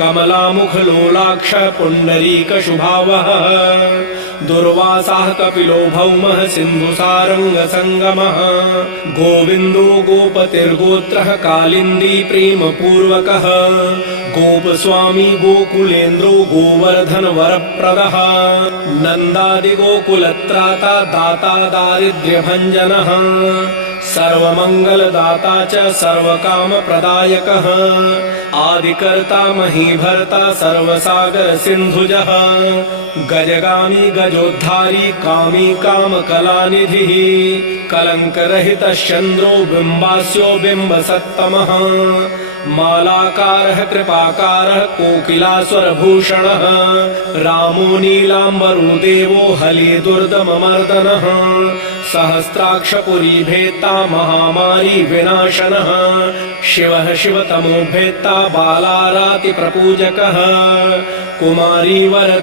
कमलामुखलोलाक्ष पुण्डरीकशुभावः दुर्वासाः कपिलो भौमः सिन्धुसारङ्गसङ्गमः गोविन्दो गोपतिर्गोत्रः कालिन्दी प्रेमपूर्वकः गोपस्वामी गोकुलेन्द्रो गोवर्धनवरप्रदः नन्दादिगोकुलत्राता दाता दारिद्र्यभञ्जनः सर्वमङ्गलदाता च सर्वकामप्रदायकः आदिकर्ता महीभर्ता सर्वसागरसिन्धुजः गजगामी गजोद्धारी कामी कामकलानिधिः कलङ्करहितश्चन्द्रो बिम्बास्यो बिम्बसत्तमः मालाकारः कृपाकारः कोकिलास्वरभूषणः रामो नीलाम्बरो देवो हले दुर्दममर्दनः सहस्राक्षपुरीभेत्ता महामारी विनाशनः शिवः शिवतमो भेत्ता बालारातिप्रपूजकः कुमारीवर